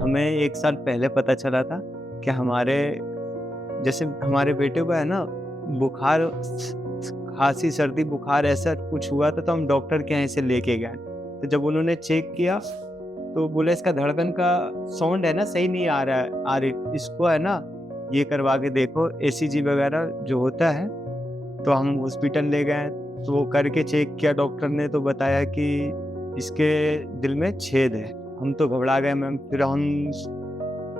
हमें 1 साल पहले पता चला था कि जैसे हमारे बेटे को है ना बुखार, खाँसी, सर्दी, बुखार ऐसा कुछ हुआ था, तो हम डॉक्टर के यहाँ इसे लेके गए। तो जब उन्होंने चेक किया तो बोले इसका धड़कन का साउंड है ना सही नहीं आ रहा है, इसको है ना ये करवा के देखो, ईसीजी वगैरह जो होता है। तो हम हॉस्पिटल ले गए, तो वो करके चेक किया डॉक्टर ने, तो बताया कि इसके दिल में छेद है। हम तो घबरा गए मैम, फिर हम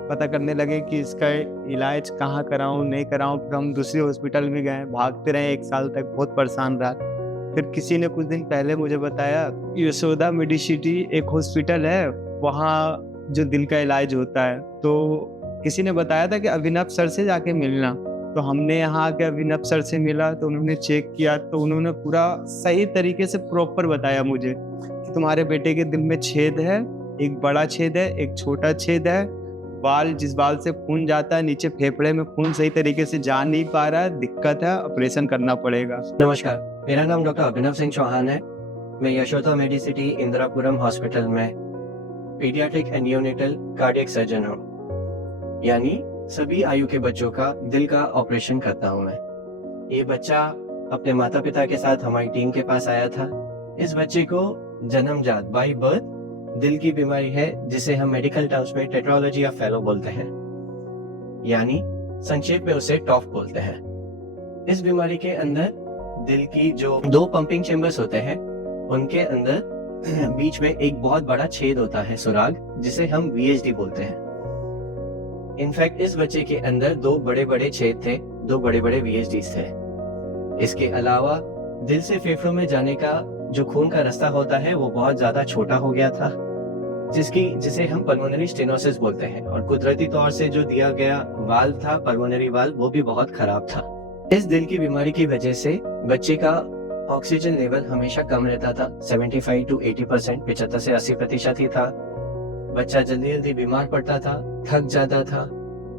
पता करने लगे कि इसका इलाज कहाँ कराऊँ, नहीं कराऊँ। फिर हम दूसरे हॉस्पिटल में गए, भागते रहे 1 साल तक, बहुत परेशान रहा। फिर किसी ने कुछ दिन पहले मुझे बताया, यशोदा मेडिसिटी एक हॉस्पिटल है, वहाँ जो दिल का इलाज होता है। तो किसी ने बताया था कि अभिनव सर से जाके मिलना। तो हमने यहाँ आके अभिनव सर से मिला, तो उन्होंने चेक किया, तो उन्होंने पूरा सही तरीके से प्रॉपर बताया मुझे कि तुम्हारे बेटे के दिल में छेद है, एक बड़ा छेद है, एक छोटा छेद है। जिस बाल से खून जाता है नीचे फेफड़े में, खून सही तरीके से जा नहीं पा रहा है, दिक्कत है, ऑपरेशन करना पड़ेगा। नमस्कार, मेरा नाम डॉक्टर अभिनव सिंह चौहान है। मैं यशोदा मेडिसिटी इंदिरापुरम हॉस्पिटल में paediatric and neonatal cardiac surgeon हूँ, यानी सभी आयु के बच्चों का दिल का ऑपरेशन करता हूँ मैं। ये बच्चा अपने माता पिता के साथ हमारी टीम के पास आया था। इस बच्चे को जन्मजात बाय बर्थ दिल की बीमारी है, जिसे हम मेडिकल टर्म्स में टेट्रोलॉजी ऑफ फेलो बोलते हैं, यानी संक्षेप में उसे टॉफ बोलते हैं। इस बीमारी के अंदर दिल की जो 2 पंपिंग चेम्बर्स होते हैं, उनके अंदर बीच में एक बहुत बड़ा छेद होता है, सुराग, जिसे हम VHD बोलते हैं। इनफैक्ट इस बच्चे के अंदर 2 बड़े बड़े छेद थे, 2 बड़े बड़े VHDs थे। इसके अलावा दिल से फेफड़ों में जाने का जो खून का रास्ता होता है वो बहुत ज्यादा छोटा हो गया था, जिसे हम पल्मोनरी स्टेनोसिस बोलते हैं, और कुदरती तौर से जो दिया गया वाल्व था, पल्मोनरी वाल्व, वो भी बहुत खराब था। इस दिल की बीमारी की वजह से बच्चे का ऑक्सीजन लेवल हमेशा कम रहता था, 75 to 80%, 75 से 80% ही था। बच्चा जल्दी जल्दी बीमार पड़ता था, थक जाता था,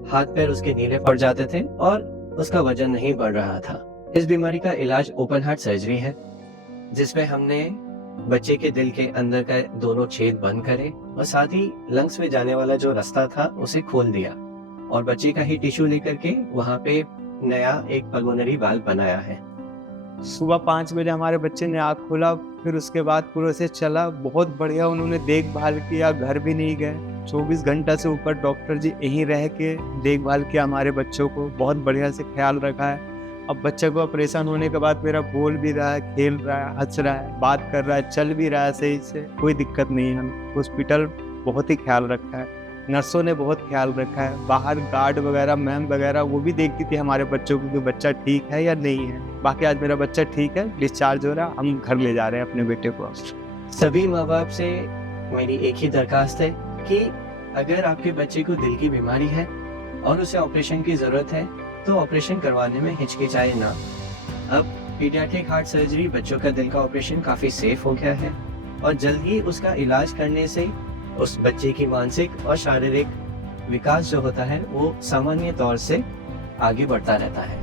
हाथ पैर उसके नीले पड़ जाते थे, और उसका वजन नहीं बढ़ रहा था। इस बीमारी का इलाज ओपन हार्ट सर्जरी है, जिसमें हमने बच्चे के दिल के अंदर का दोनों छेद बंद करे और साथ ही लंग्स में जाने वाला जो रास्ता था उसे खोल दिया, और बच्चे का ही टिश्यू लेकर के वहाँ पे नया एक पल्मोनरी वाल्व बनाया है। सुबह 5 बजे हमारे बच्चे ने आँख खोला, फिर उसके बाद पूरे से चला, बहुत बढ़िया उन्होंने देखभाल किया, घर भी नहीं गए। 24 घंटा से ऊपर डॉक्टर जी यहीं रह के देखभाल किया, हमारे बच्चों को बहुत बढ़िया से ख्याल रखा है। अब बच्चे को ऑपरेशन होने के बाद मेरा बोल भी रहा है, खेल रहा है, हंस रहा है, बात कर रहा है, चल भी रहा है सही से, कोई दिक्कत नहीं है। हॉस्पिटल बहुत ही ख्याल रखा है, नर्सों ने बहुत ख्याल रखा है, बाहर गार्ड वगैरह, मैम वगैरह, वो भी देखती थी हमारे बच्चों को कि बच्चा ठीक है या नहीं है। बाकी आज मेरा बच्चा ठीक है, डिस्चार्ज हो रहा है, हम घर ले जा रहे हैं अपने बेटे को। सभी माँ बाप से मेरी एक ही दरखास्त है कि अगर आपके बच्चे को दिल की बीमारी है और उसे ऑपरेशन की जरूरत है, तो ऑपरेशन करवाने में हिचकिचाए ना। अब पीडियाट्रिक हार्ट सर्जरी, बच्चों का दिल का ऑपरेशन काफी सेफ हो गया है, और जल्द ही उसका इलाज करने से उस बच्चे की मानसिक और शारीरिक विकास जो होता है वो सामान्य तौर से आगे बढ़ता रहता है।